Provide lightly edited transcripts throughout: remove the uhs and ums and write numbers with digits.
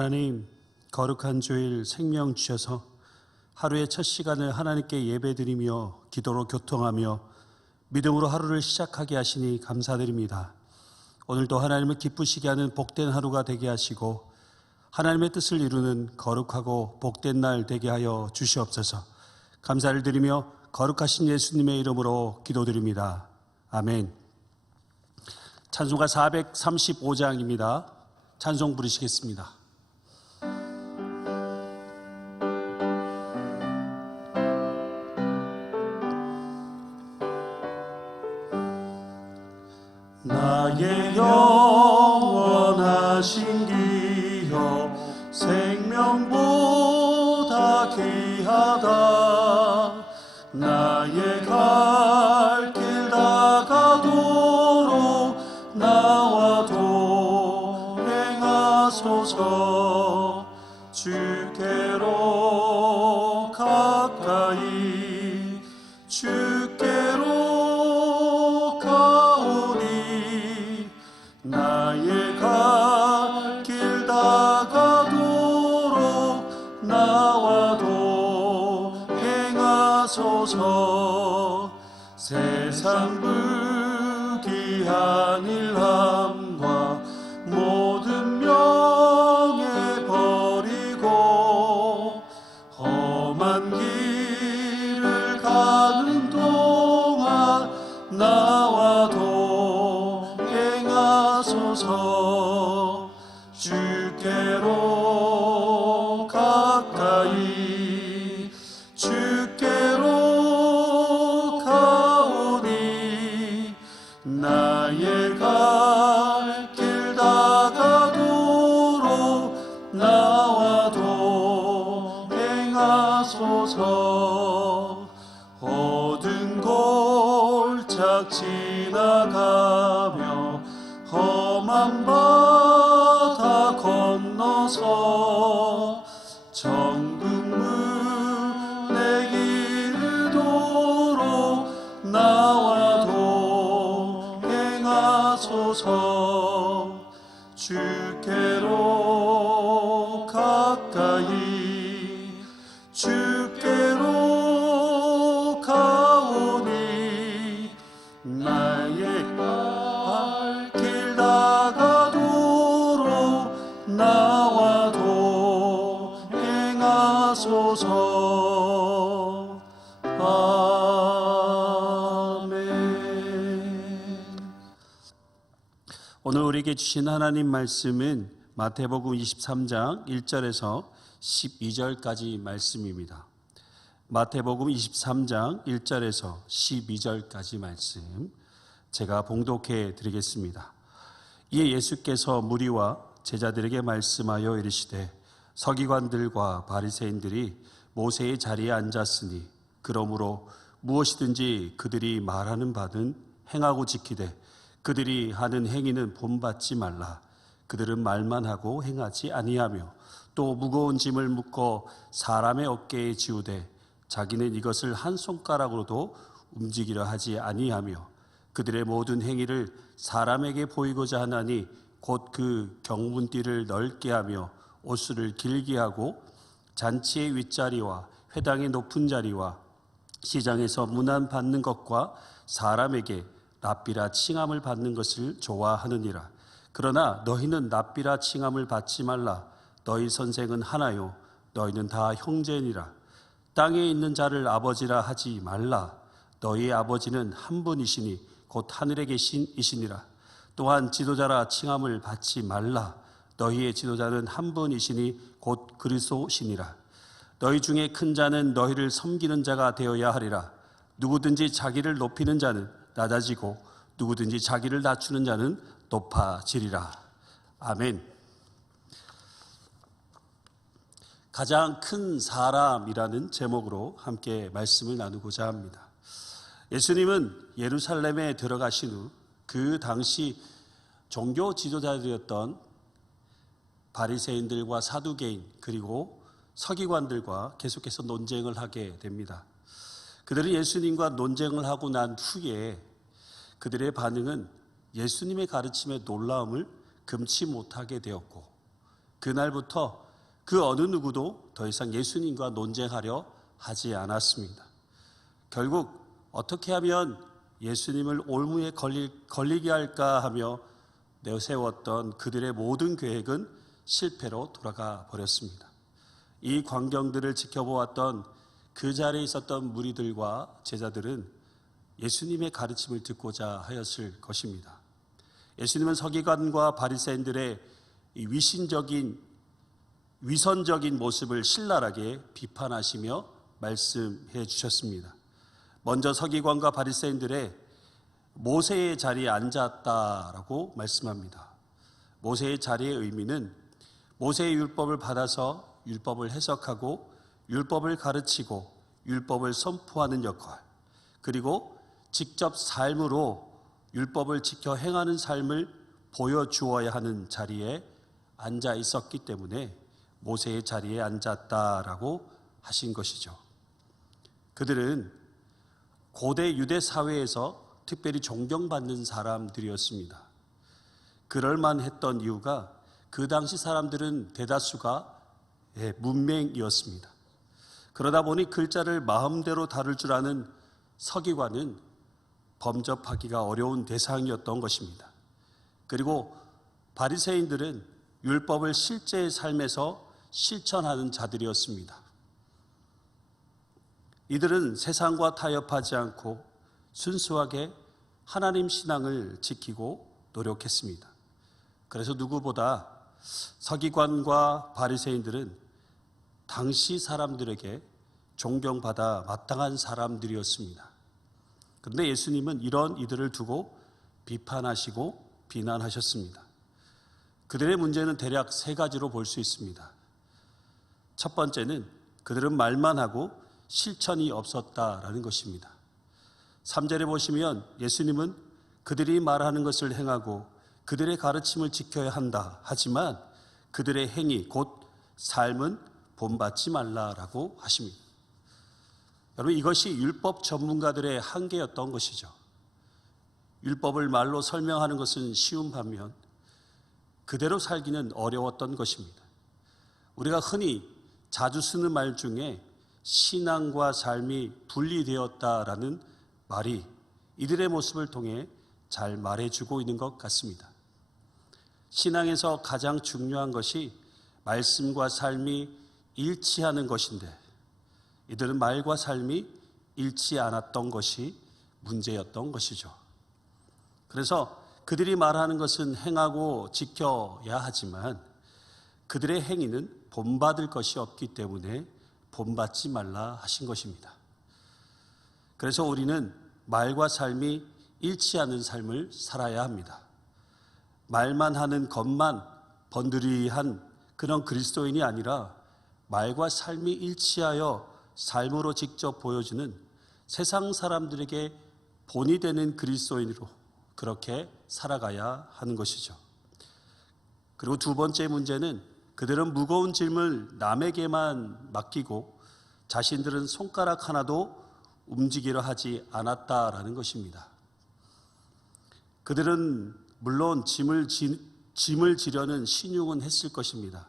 하나님, 거룩한 주일 생명 주셔서 하루의 첫 시간을 하나님께 예배드리며 기도로 교통하며 믿음으로 하루를 시작하게 하시니 감사드립니다. 오늘도 하나님을 기쁘시게 하는 복된 하루가 되게 하시고 하나님의 뜻을 이루는 거룩하고 복된 날 되게 하여 주시옵소서. 감사를 드리며 거룩하신 예수님의 이름으로 기도드립니다. 아멘. 찬송가 435장입니다. 찬송 부르시겠습니다. 나의 영원하신 기여 생명보다 귀하다. 나의 갈 길 다가도록 나와 동행하소서. 주께로 가까이 주께로 가오니 나의 갈 길 다가도록 나와 동행하소서. 세상 불귀한 일함과 모든 명예 버리고 험한 길을 가는 동안 나와 동행하소서. 주께로 가까이 주께로 가오니 나의 갈 길 다가도록 나와 동행하소서. 어두운 골짝 지나가며 험한 바다 건너서 천국문에 이르도록 나와 동행하소서. 주께로 가까이 주께로 가오니 나의 갈 길 다가도록 나와 동행하소서. 아멘. 오늘 우리에게 주신 하나님 말씀은 마태복음 23장 1절에서 12절까지 말씀입니다. 마태복음 23장 1절에서 12절까지 말씀 제가 봉독해 드리겠습니다. 이에 예수께서 무리와 제자들에게 말씀하여 이르시되 서기관들과 바리새인들이 모세의 자리에 앉았으니 그러므로 무엇이든지 그들이 말하는 바는 행하고 지키되 그들이 하는 행위는 본받지 말라. 그들은 말만 하고 행하지 아니하며 또 무거운 짐을 묶어 사람의 어깨에 지우되 자기는 이것을 한 손가락으로도 움직이려 하지 아니하며 그들의 모든 행위를 사람에게 보이고자 하나니 곧 그 경문띠를 넓게 하며 옷수를 길게 하고 잔치의 윗자리와 회당의 높은 자리와 시장에서 문안 받는 것과 사람에게 랍비라 칭함을 받는 것을 좋아하느니라. 그러나 너희는 랍비라 칭함을 받지 말라. 너희 선생은 하나요 너희는 다 형제니라. 땅에 있는 자를 아버지라 하지 말라. 너희의 아버지는 한 분이시니 곧 하늘에 계신 이시니라. 또한 지도자라 칭함을 받지 말라. 너희의 지도자는 한 분이시니 곧 그리스도시니라. 너희 중에 큰 자는 너희를 섬기는 자가 되어야 하리라. 누구든지 자기를 높이는 자는 낮아지고 누구든지 자기를 낮추는 자는 높아지리라. 아멘. 가장 큰 사람이라는 제목으로 함께 말씀을 나누고자 합니다. 예수님은 예루살렘에 들어가신 후 그 당시 종교 지도자들이었던 바리새인들과 사두개인 그리고 서기관들과 계속해서 논쟁을 하게 됩니다. 그들은 예수님과 논쟁을 하고 난 후에 그들의 반응은 예수님의 가르침에 놀라움을 금치 못하게 되었고 그날부터 그 어느 누구도 더 이상 예수님과 논쟁하려 하지 않았습니다. 결국 어떻게 하면 예수님을 올무에 걸리게 할까 하며 내세웠던 그들의 모든 계획은 실패로 돌아가 버렸습니다. 이 광경들을 지켜보았던 그 자리에 있었던 무리들과 제자들은 예수님의 가르침을 듣고자 하였을 것입니다. 예수님은 서기관과 바리새인들의 이 위선적인 모습을 신랄하게 비판하시며 말씀해 주셨습니다. 먼저 서기관과 바리새인들의 모세의 자리에 앉았다라고 말씀합니다. 모세의 자리의 의미는 모세의 율법을 받아서 율법을 해석하고 율법을 가르치고 율법을 선포하는 역할, 그리고 직접 삶으로 율법을 지켜 행하는 삶을 보여주어야 하는 자리에 앉아 있었기 때문에 모세의 자리에 앉았다라고 하신 것이죠. 그들은 고대 유대 사회에서 특별히 존경받는 사람들이었습니다. 그럴만했던 이유가 그 당시 사람들은 대다수가 문맹이었습니다. 그러다 보니 글자를 마음대로 다룰 줄 아는 서기관은 범접하기가 어려운 대상이었던 것입니다. 그리고 바리새인들은 율법을 실제의 삶에서 실천하는 자들이었습니다. 이들은 세상과 타협하지 않고 순수하게 하나님 신앙을 지키고 노력했습니다. 그래서 누구보다 서기관과 바리새인들은 당시 사람들에게 존경받아 마땅한 사람들이었습니다. 그런데 예수님은 이런 이들을 두고 비판하시고 비난하셨습니다. 그들의 문제는 대략 세 가지로 볼 수 있습니다. 첫 번째는 그들은 말만 하고 실천이 없었다라는 것입니다. 3절에 보시면 예수님은 그들이 말하는 것을 행하고 그들의 가르침을 지켜야 한다. 하지만 그들의 행위, 곧 삶은 본받지 말라라고 하십니다. 여러분, 이것이 율법 전문가들의 한계였던 것이죠. 율법을 말로 설명하는 것은 쉬운 반면 그대로 살기는 어려웠던 것입니다. 우리가 흔히 자주 쓰는 말 중에 신앙과 삶이 분리되었다라는 말이 이들의 모습을 통해 잘 말해주고 있는 것 같습니다. 신앙에서 가장 중요한 것이 말씀과 삶이 일치하는 것인데 이들은 말과 삶이 일치 않았던 것이 문제였던 것이죠. 그래서 그들이 말하는 것은 행하고 지켜야 하지만 그들의 행위는 본받을 것이 없기 때문에 본받지 말라 하신 것입니다. 그래서 우리는 말과 삶이 일치하는 삶을 살아야 합니다. 말만 하는 것만 번드리한 그런 그리스도인이 아니라 말과 삶이 일치하여 삶으로 직접 보여주는 세상 사람들에게 본이 되는 그리스도인으로 그렇게 살아가야 하는 것이죠. 그리고 두 번째 문제는 그들은 무거운 짐을 남에게만 맡기고 자신들은 손가락 하나도 움직이려 하지 않았다라는 것입니다. 그들은 물론 짐을 지려는 신용은 했을 것입니다.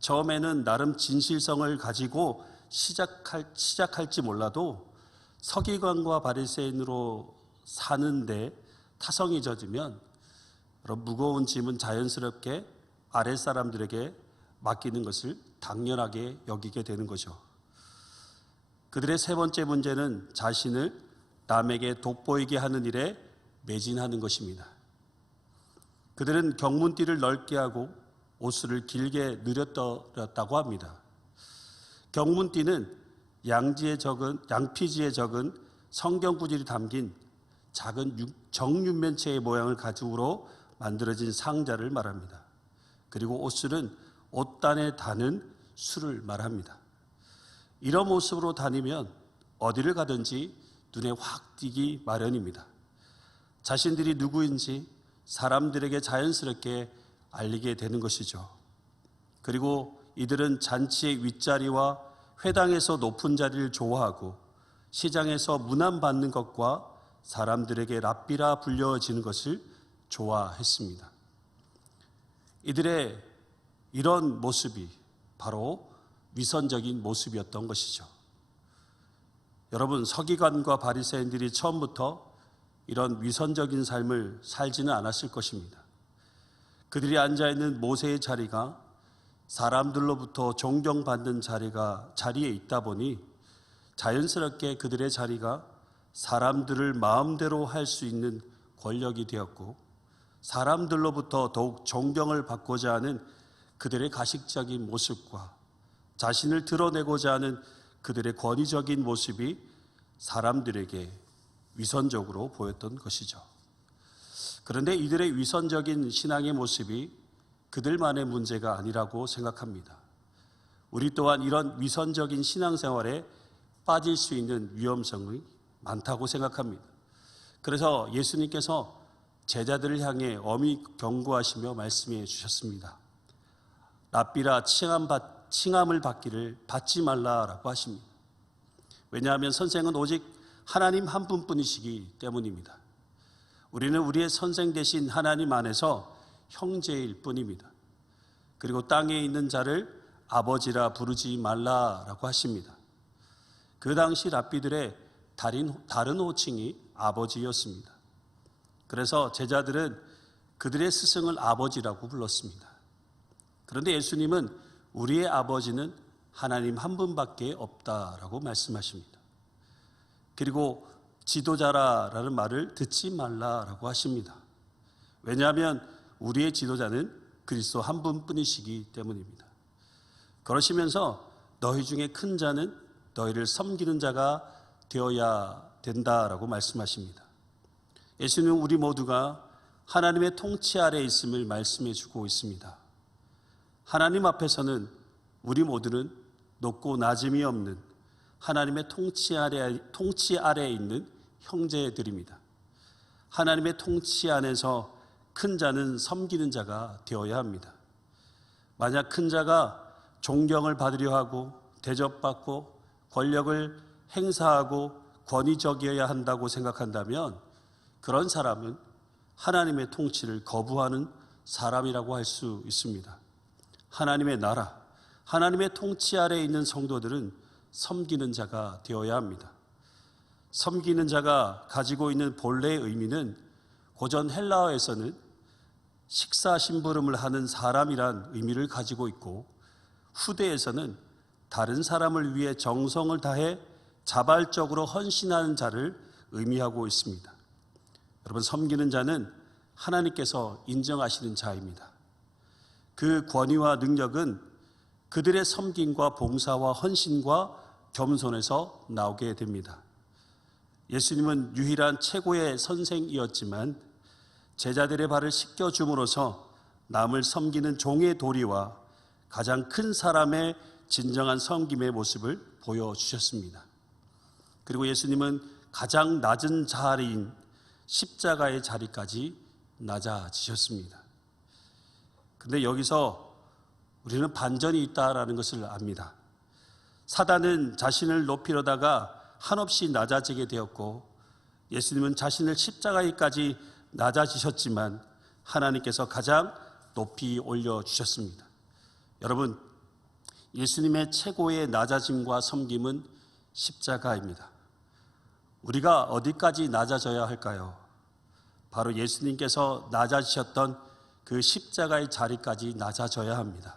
처음에는 나름 진실성을 가지고 시작할지 몰라도 서기관과 바리새인으로 사는데 타성이 젖으면 무거운 짐은 자연스럽게 아랫사람들에게 맡기는 것을 당연하게 여기게 되는 거죠. 그들의 세 번째 문제는 자신을 남에게 돋보이게 하는 일에 매진하는 것입니다. 그들은 경문띠를 넓게 하고 옷을 길게 늘어뜨렸다고 합니다. 경문띠는 양피지에 적은 성경 구절이 담긴 작은 정육면체의 모양을 가죽으로 만들어진 상자를 말합니다. 그리고 옷술은 옷단에 다는 술을 말합니다. 이런 모습으로 다니면 어디를 가든지 눈에 확 띄기 마련입니다. 자신들이 누구인지 사람들에게 자연스럽게 알리게 되는 것이죠. 그리고 이들은 잔치의 윗자리와 회당에서 높은 자리를 좋아하고 시장에서 문안받는 것과 사람들에게 랍비라 불려지는 것을 좋아했습니다. 이들의 이런 모습이 바로 위선적인 모습이었던 것이죠. 여러분, 서기관과 바리새인들이 처음부터 이런 위선적인 삶을 살지는 않았을 것입니다. 그들이 앉아있는 모세의 자리가 사람들로부터 존경받는 자리에 있다 보니 자연스럽게 그들의 자리가 사람들을 마음대로 할 수 있는 권력이 되었고, 사람들로부터 더욱 존경을 받고자 하는 그들의 가식적인 모습과 자신을 드러내고자 하는 그들의 권위적인 모습이 사람들에게 위선적으로 보였던 것이죠. 그런데 이들의 위선적인 신앙의 모습이 그들만의 문제가 아니라고 생각합니다. 우리 또한 이런 위선적인 신앙생활에 빠질 수 있는 위험성이 많다고 생각합니다. 그래서 예수님께서 제자들을 향해 엄히 경고하시며 말씀해 주셨습니다. 랍비라, 칭함을 받기를 받지 말라라고 하십니다. 왜냐하면 선생은 오직 하나님 한 분뿐이시기 때문입니다. 우리는 우리의 선생 되신 하나님 안에서 형제일 뿐입니다. 그리고 땅에 있는 자를 아버지라 부르지 말라라고 하십니다. 그 당시 랍비들의 다른 호칭이 아버지였습니다. 그래서 제자들은 그들의 스승을 아버지라고 불렀습니다. 그런데 예수님은 우리의 아버지는 하나님 한 분밖에 없다라고 말씀하십니다. 그리고 지도자라는 말을 듣지 말라라고 하십니다. 왜냐하면 우리의 지도자는 그리스도 한 분뿐이시기 때문입니다. 그러시면서 너희 중에 큰 자는 너희를 섬기는 자가 되어야 된다라고 말씀하십니다. 예수님은 우리 모두가 하나님의 통치 아래에 있음을 말씀해 주고 있습니다. 하나님 앞에서는 우리 모두는 높고 낮음이 없는 하나님의 통치 아래에 있는 형제들입니다. 하나님의 통치 안에서 큰 자는 섬기는 자가 되어야 합니다. 만약 큰 자가 존경을 받으려 하고 대접받고 권력을 행사하고 권위적이어야 한다고 생각한다면 그런 사람은 하나님의 통치를 거부하는 사람이라고 할 수 있습니다. 하나님의 나라, 하나님의 통치 아래에 있는 성도들은 섬기는 자가 되어야 합니다. 섬기는 자가 가지고 있는 본래의 의미는 고전 헬라어에서는 식사 심부름을 하는 사람이란 의미를 가지고 있고, 후대에서는 다른 사람을 위해 정성을 다해 자발적으로 헌신하는 자를 의미하고 있습니다. 여러분, 섬기는 자는 하나님께서 인정하시는 자입니다. 그 권위와 능력은 그들의 섬김과 봉사와 헌신과 겸손에서 나오게 됩니다. 예수님은 유일한 최고의 선생이었지만 제자들의 발을 씻겨줌으로써 남을 섬기는 종의 도리와 가장 큰 사람의 진정한 섬김의 모습을 보여주셨습니다. 그리고 예수님은 가장 낮은 자리인 십자가의 자리까지 낮아지셨습니다. 그런데 여기서 우리는 반전이 있다라는 것을 압니다. 사단은 자신을 높이려다가 한없이 낮아지게 되었고, 예수님은 자신을 십자가에까지 낮아지셨지만 하나님께서 가장 높이 올려주셨습니다. 여러분, 예수님의 최고의 낮아짐과 섬김은 십자가입니다. 우리가 어디까지 낮아져야 할까요? 바로 예수님께서 낮아지셨던 그 십자가의 자리까지 낮아져야 합니다.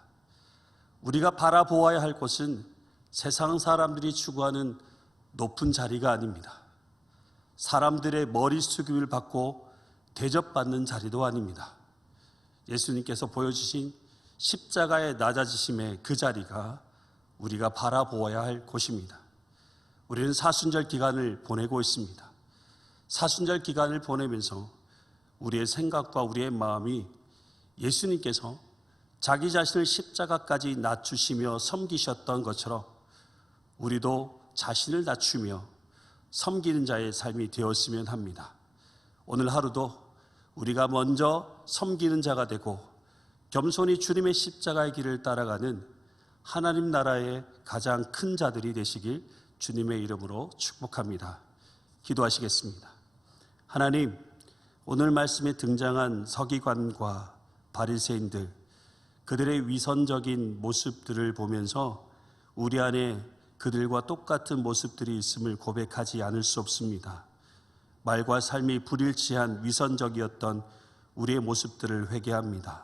우리가 바라보아야 할 곳은 세상 사람들이 추구하는 높은 자리가 아닙니다. 사람들의 머리 숙임을 받고 대접받는 자리도 아닙니다. 예수님께서 보여주신 십자가의 낮아지심의 그 자리가 우리가 바라보아야 할 곳입니다. 우리는 사순절 기간을 보내고 있습니다. 사순절 기간을 보내면서 우리의 생각과 우리의 마음이 예수님께서 자기 자신을 십자가까지 낮추시며 섬기셨던 것처럼 우리도 자신을 낮추며 섬기는 자의 삶이 되었으면 합니다. 오늘 하루도 우리가 먼저 섬기는 자가 되고 겸손히 주님의 십자가의 길을 따라가는 하나님 나라의 가장 큰 자들이 되시길 주님의 이름으로 축복합니다. 기도하시겠습니다. 하나님, 오늘 말씀에 등장한 서기관과 바리새인들, 그들의 위선적인 모습들을 보면서 우리 안에 그들과 똑같은 모습들이 있음을 고백하지 않을 수 없습니다. 말과 삶이 불일치한 위선적이었던 우리의 모습들을 회개합니다.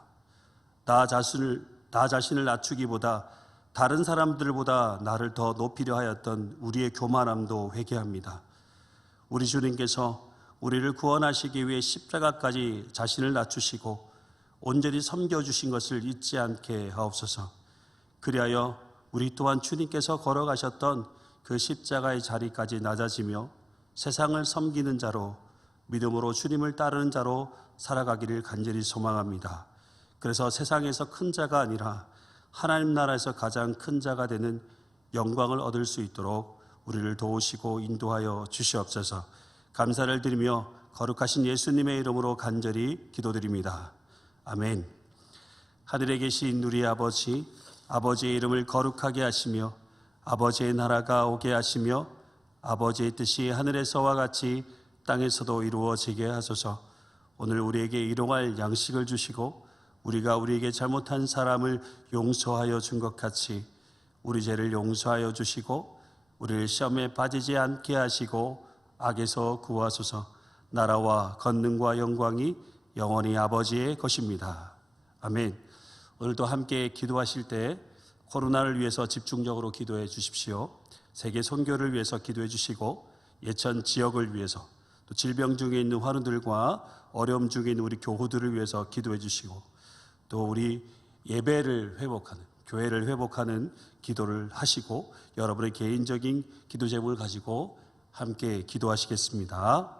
나 자신을 낮추기보다 다른 사람들보다 나를 더 높이려 하였던 우리의 교만함도 회개합니다. 우리 주님께서 우리를 구원하시기 위해 십자가까지 자신을 낮추시고 온전히 섬겨주신 것을 잊지 않게 하옵소서. 그리하여 우리 또한 주님께서 걸어가셨던 그 십자가의 자리까지 낮아지며 세상을 섬기는 자로, 믿음으로 주님을 따르는 자로 살아가기를 간절히 소망합니다. 그래서 세상에서 큰 자가 아니라 하나님 나라에서 가장 큰 자가 되는 영광을 얻을 수 있도록 우리를 도우시고 인도하여 주시옵소서. 감사를 드리며 거룩하신 예수님의 이름으로 간절히 기도드립니다. 아멘. 하늘에 계신 우리 아버지, 아버지의 이름을 거룩하게 하시며 아버지의 나라가 오게 하시며 아버지의 뜻이 하늘에서와 같이 땅에서도 이루어지게 하소서. 오늘 우리에게 일용할 양식을 주시고 우리가 우리에게 잘못한 사람을 용서하여 준 것 같이 우리 죄를 용서하여 주시고 우리를 시험에 빠지지 않게 하시고 악에서 구하소서. 나라와 권능과 영광이 영원히 아버지의 것입니다. 아멘. 오늘도 함께 기도하실 때 코로나를 위해서 집중적으로 기도해 주십시오. 세계 선교를 위해서 기도해 주시고 예천 지역을 위해서 또 질병 중에 있는 환우들과 어려움 중에 있는 우리 교우들을 위해서 기도해 주시고 또 우리 예배를 회복하는, 교회를 회복하는 기도를 하시고 여러분의 개인적인 기도 제목을 가지고 함께 기도하시겠습니다.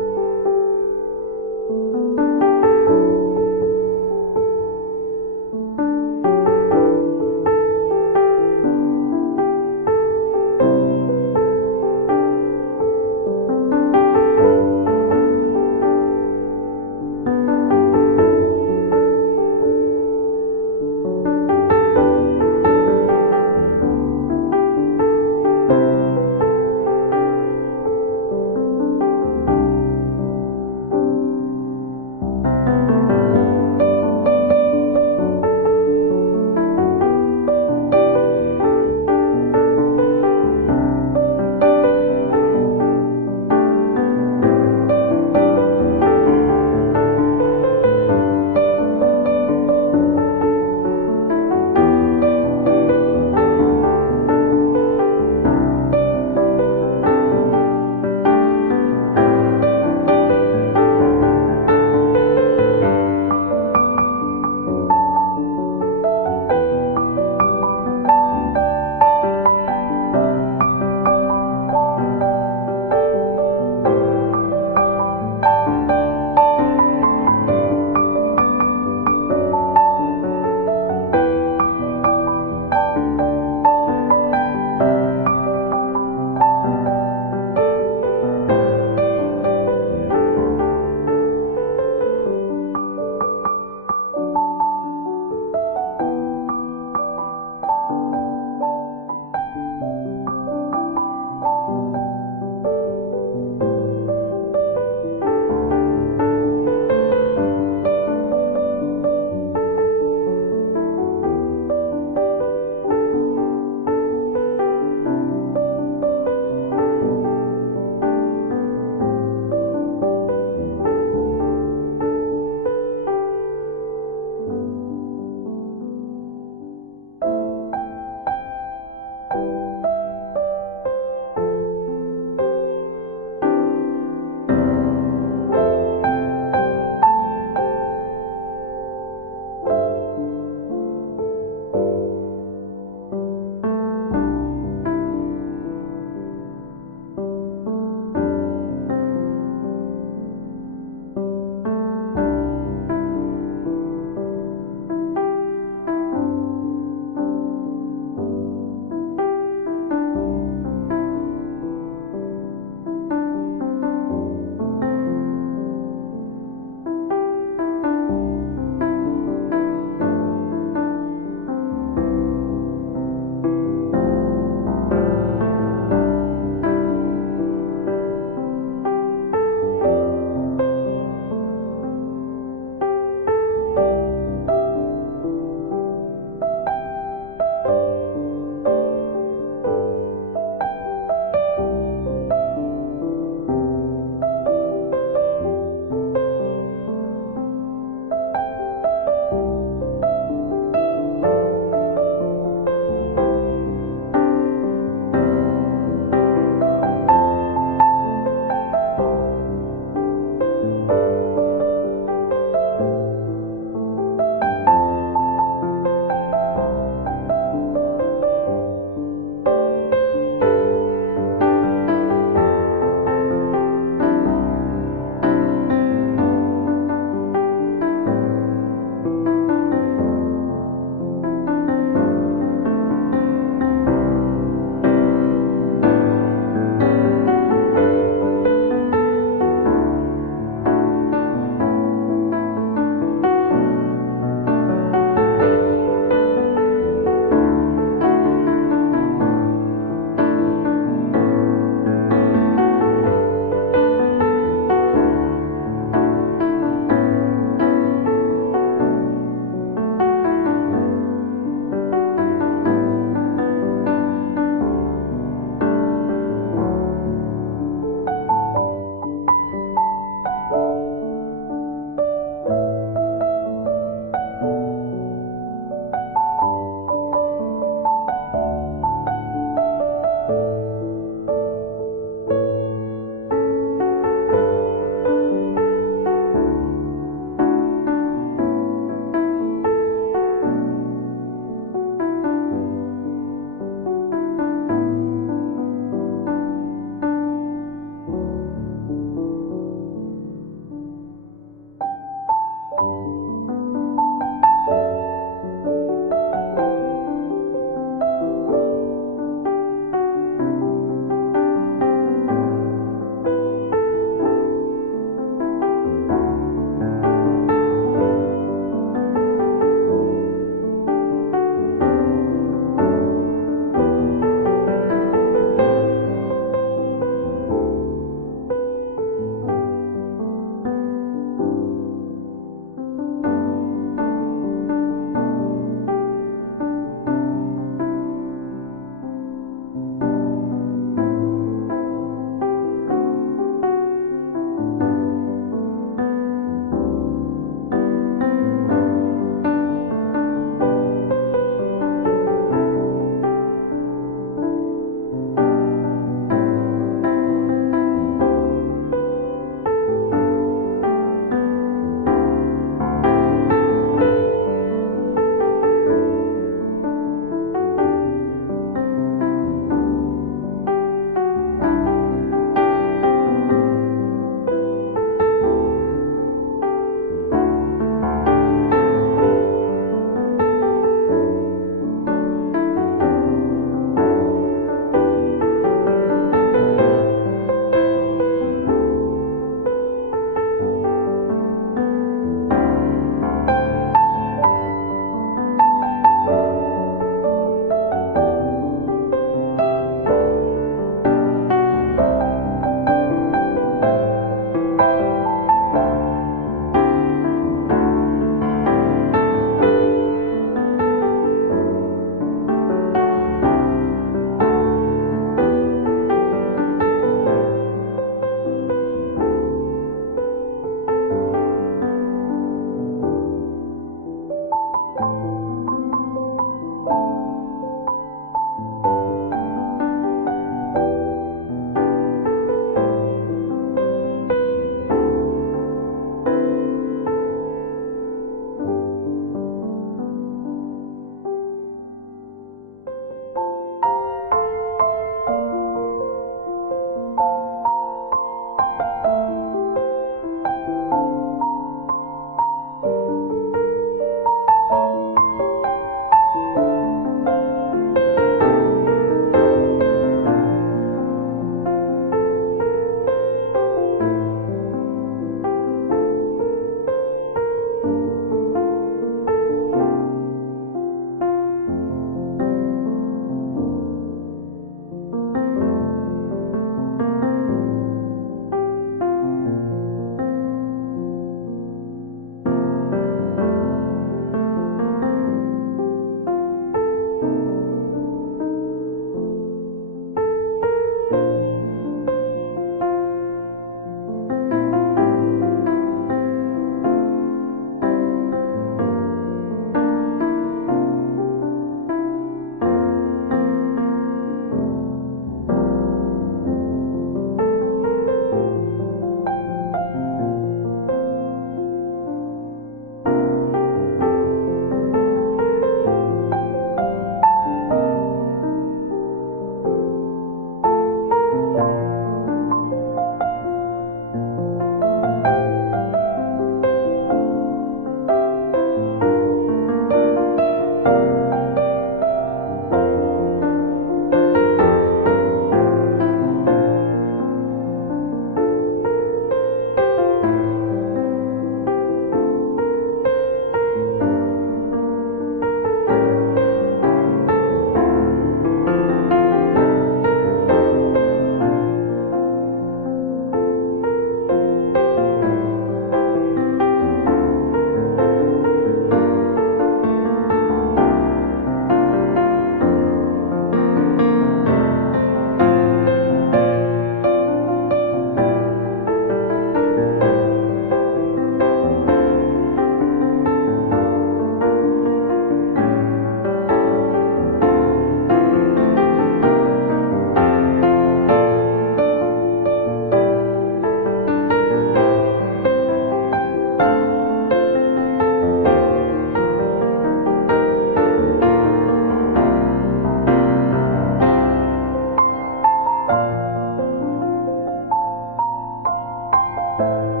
주